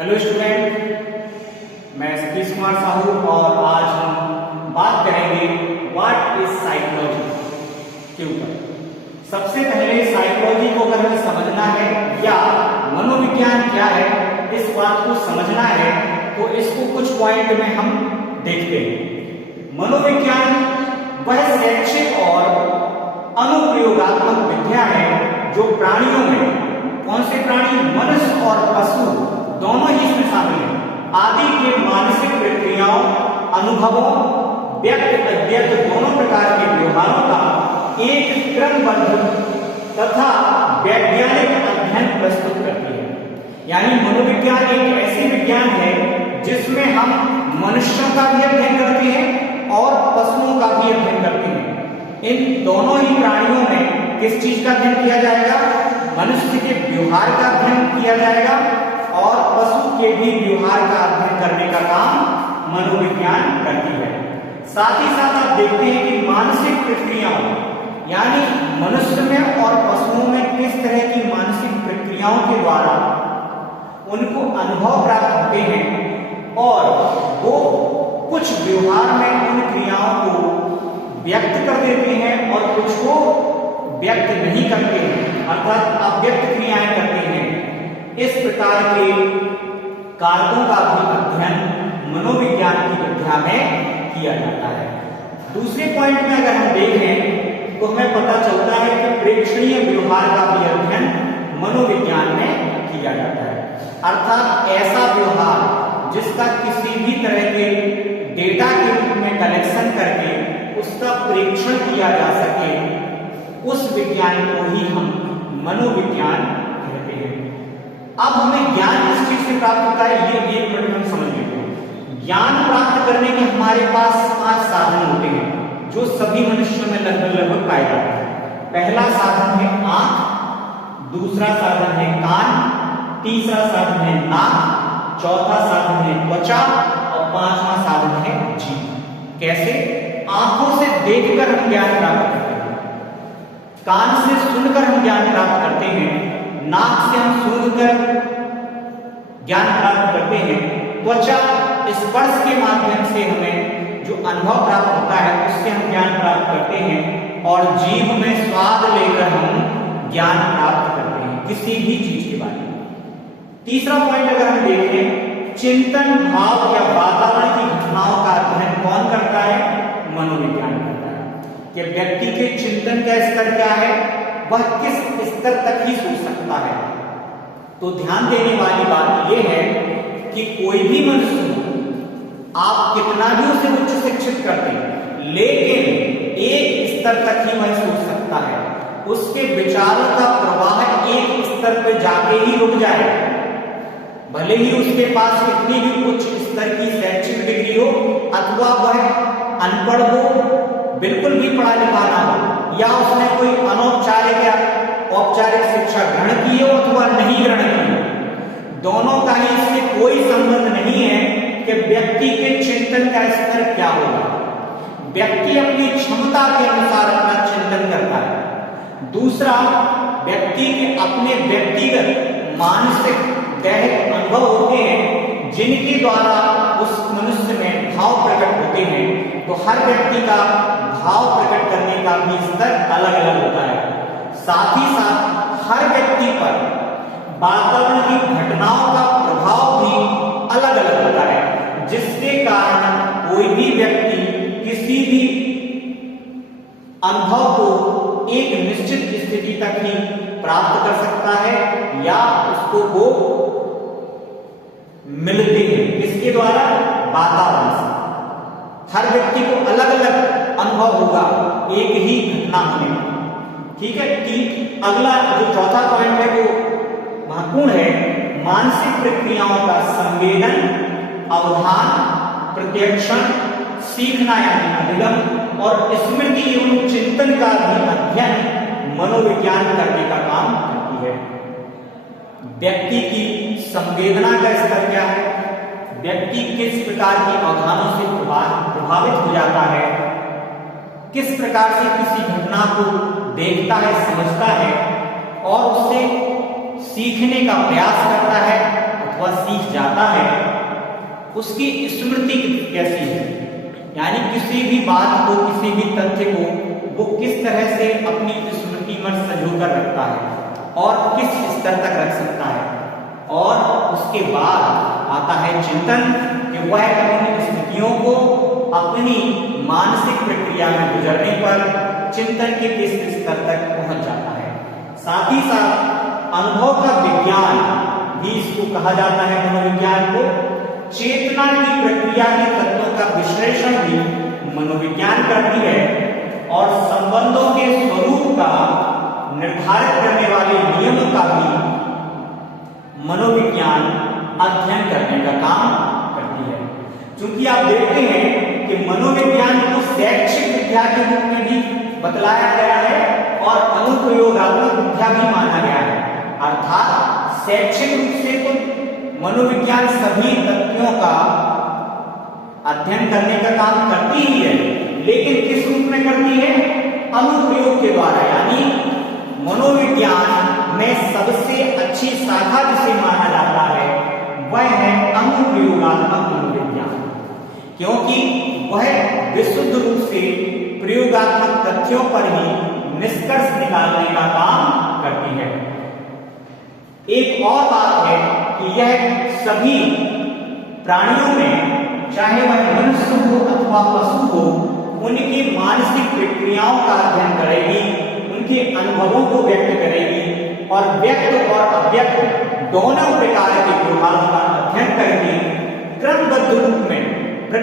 Hello student, मैं सतीश कुमार साहू और आज हम बात करेंगे व्हाट इज साइकोलॉजी के ऊपर। सबसे पहले साइकोलॉजी को अगर हमें समझना है या मनोविज्ञान क्या है, इस बात को समझना है तो इसको कुछ पॉइंट में हम देखते हैं। मनोविज्ञान वह शैक्षिक और अनुप्रयोगात्मक विद्या है जो प्राणियों में, कौन से प्राणी, मनुष्य और पशु दोनों ही इसमें शामिल हैं, आदि के मानसिक प्रक्रियाओं, अनुभवों, व्यक्त अव्यक्त दोनों प्रकार के व्यवहारों का एक क्रमबद्ध तथा वैज्ञानिक अध्ययन प्रस्तुत करती है। यानी मनोविज्ञान एक ऐसी विज्ञान है जिसमें हम मनुष्यों का भी अध्ययन करते हैं और पशुओं का भी अध्ययन करते हैं। इन दोनों ही प्राणियों में किस चीज का अध्ययन किया जाएगा? मनुष्य के व्यवहार का अध्ययन किया जाएगा और पशु के भी व्यवहार का अध्ययन करने का काम मनोविज्ञान करती है। साथ ही साथ आप देखते हैं कि मानसिक प्रक्रियाओं, यानी मनुष्य में और पशुओं में किस तरह की मानसिक प्रक्रियाओं के द्वारा उनको अनुभव प्राप्त होते हैं और वो कुछ व्यवहार में उन क्रियाओं को व्यक्त कर देते हैं और कुछ को व्यक्त नहीं करते हैं, अर्थात अव्यक्त क्रियाएं करते हैं। इस प्रकार के कारकों का भी अध्ययन मनोविज्ञान की विद्या में किया जाता है। दूसरे पॉइंट में अगर हम देखें तो हमें पता चलता है कि प्रेक्षणीय व्यवहार का भी अध्ययन मनोविज्ञान में किया जाता है, अर्थात ऐसा व्यवहार जिसका किसी भी तरह के डेटा के रूप में कलेक्शन करके उसका प्रेक्षण किया जा सके, उस विज्ञान को ही हम मनोविज्ञान कहते हैं। अब हमें ज्ञान किस चीज से प्राप्त होता है, ये एक मिनट में समझ लेते हैं। ज्ञान प्राप्त करने के हमारे पास 5 साधन होते हैं जो सभी मनुष्यों में लगभग पाए जाते हैं। पहला साधन है आंख, दूसरा साधन है कान, तीसरा साधन है नाक, चौथा साधन है त्वचा और 5वां साधन है जीभ। कैसे? आंखों से देखकर हम ज्ञान प्राप्त करते हैं, कान से सुनकर हम ज्ञान प्राप्त करते हैं, नाक से हम सूंघकर ज्ञान प्राप्त करते हैं, त्वचा स्पर्श के माध्यम से हमें जो अनुभव प्राप्त होता है उससे हम ज्ञान प्राप्त करते हैं और जीभ में स्वाद लेकर हम ज्ञान प्राप्त करते हैं किसी भी चीज के बारे में। तीसरा पॉइंट अगर हम देखें, चिंतन, भाव या वातावरण की घटनाओं का अध्ययन कौन करता है? मनोविज्ञान करता है। कि व्यक्ति के चिंतन का स्तर क्या है, वह किस स्तर तक ही सोच सकता है। तो ध्यान देने वाली बात यह है कि कोई भी मनुष्य, आप कितना भी उसे उच्च शिक्षित करते हैं, लेकिन एक स्तर तक ही वह सोच सकता है। उसके विचारों का प्रवाह एक स्तर पर जाके ही रुक जाए, भले ही उसके पास कितनी भी उच्च स्तर की शैक्षिक डिग्री हो अथवा वह अनपढ़ हो, बिल्कुल भी पढ़ा लिखा ना हो, या उसने कोई अनौपचारिक या औपचारिक शिक्षा ग्रहण की हो अथवा नहीं ग्रहण की हो, दोनों का ही इससे कोई संबंध नहीं है कि व्यक्ति के चिंतन का स्तर क्या होगा। व्यक्ति अपनी क्षमता के अनुसार अपना चिंतन करता है। दूसरा, व्यक्ति के अपने व्यक्तिगत मानसिक दैहिक अनुभव होते हैं जिनके द्वारा उस मनुष्य में भाव प्रकट होते हैं। तो हर व्यक्ति का भाव प्रकट करने का भी स्तर अलग अलग होता है। साथ ही साथ हर व्यक्ति पर वातावरण की घटनाओं का प्रभाव भी अलग अलग होता है, जिसके कारण कोई भी व्यक्ति किसी भी अनुभव को एक निश्चित स्थिति तक ही प्राप्त कर सकता है या उसको वो मिलते हैं। किसके द्वारा? वातावरण से। हर व्यक्ति को अलग अलग अनुभव होगा एक ही घटना होने में। ठीक है। अगला जो चौथा पॉइंट है वो महत्वपूर्ण है, मानसिक प्रक्रियाओं का संवेदन, अवधान, प्रत्यक्षण, सीखना यानी अधिगम और स्मृति एवं चिंतन का भी अध्ययन मनोविज्ञान करने का काम करती है। व्यक्ति की संवेदना का स्तर क्या है, व्यक्ति किस प्रकार की अवधानों से प्रभावित हो जाता है, किस प्रकार से किसी घटना को देखता है, समझता है और उससे सीखने का प्रयास करता है वह सीख जाता है उसकी स्मृति कैसी है, यानी किसी भी बात को, किसी भी तथ्य को वो किस तरह से अपनी स्मृति में संजोकर रखता है और किस स्तर तक रख सकता है। और उसके बाद आता है चिंतन कि वह अपनी स्मृतियों को अपनी मानसिक प्रक्रिया में गुजरने पर चिंतन के किस स्तर तक पहुंच जाता है। साथ ही साथ अनुभव का विज्ञान भी इसको कहा जाता है, मनोविज्ञान को। चेतना की प्रक्रिया के तत्वों का विश्लेषण भी मनोविज्ञान करती है और संबंधों के स्वरूप का निर्धारित करने वाले नियमों का भी मनोविज्ञान अध्ययन करने का काम करती है। क्योंकि आप देखते हैं कि मनोविज्ञान को शैक्षिक विद्या के रूप में भी बतलाया गया है और अनुप्रयोगात्मक विद्या भी माना गया है। अर्थात शैक्षिक रूप से तो मनोविज्ञान सभी तथ्यों का अध्ययन करने का काम करती ही है, लेकिन किस रूप में करती है? अनुप्रयोग के द्वारा। यानी मनोविज्ञान में सबसे अच्छी शाखा जिसे माना जाता है वह है अनुप्रयोगात्मक मनोविज्ञान, क्योंकि वह विशुद्ध रूप से प्रयोगात्मक तथ्यों पर ही निष्कर्ष निकालने का काम करती है। एक और बात है कि यह सभी प्राणियों में, चाहे वह मनुष्य हो अथवा पशु हो, उनकी मानसिक प्रक्रियाओं का अध्ययन करेगी, उनके अनुभवों को व्यक्त करेगी और व्यक्त और अव्यक्त दोनों प्रकार के व्यवहारों का अध्ययन करके क्रमबद्ध रूप में